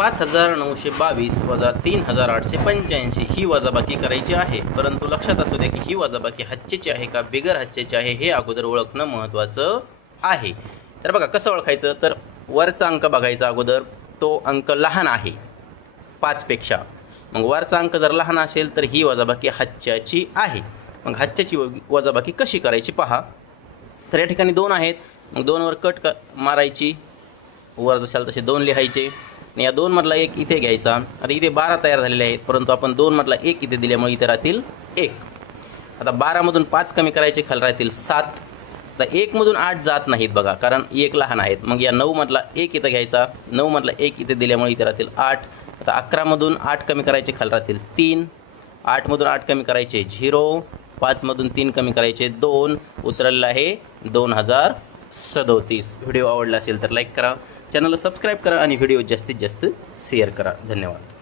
पाच हजार नऊशे बावीस वजा तीन हजार आठशे पंच्याऐंशी ही वजाबाकी करायची आहे. परंतु लक्षात असू द्या की ही वजाबाकी हच्चेची आहे का बिगर हच्चेची आहे हे अगोदर ओळखणं महत्त्वाचं आहे. तर बघा कसं ओळखायचं? तर वरचा अंक बघायचा अगोदर. तो अंक लहान आहे. पाचपेक्षा. मग वरचा अंक जर लहान असेल तर ही वजाबाकी हच्च्याची आहे. मग हच्च्याची व- वजाबाकी कशी करायची पहा. तर या ठिकाणी दोन आहेत. मग दोनवर कट क मारायची. वर जशाल तसे दोन लिहायचे. आणि या दोनमधला एक इथे घ्यायचा. आता इथे बारा तयार झालेले आहेत परंतु आपण दोनमधला एक इथे दिल्यामुळे इथे राहतील एक. आता बारामधून पाच कमी करायचे खाली राहतील सात. आता एकमधून आठ जात नाहीत बघा कारण एक लहान आहेत. मग या नऊमधला एक इथं घ्यायचा. नऊमधला एक इथे दिल्यामुळे इथे राहतील आठ. आता अकरामधून आठ कमी करायचे खाली राहतील तीन. आठमधून आठ कमी करायचे झिरो. पाचमधून तीन कमी करायचे दोन. उतरलेलं आहे दोन हजार सदोतीस. व्हिडिओ आवडला असेल तर लाईक करा. चॅनलला सबस्क्राईब करा आणि व्हिडिओ जास्तीत जास्त शेअर करा. धन्यवाद.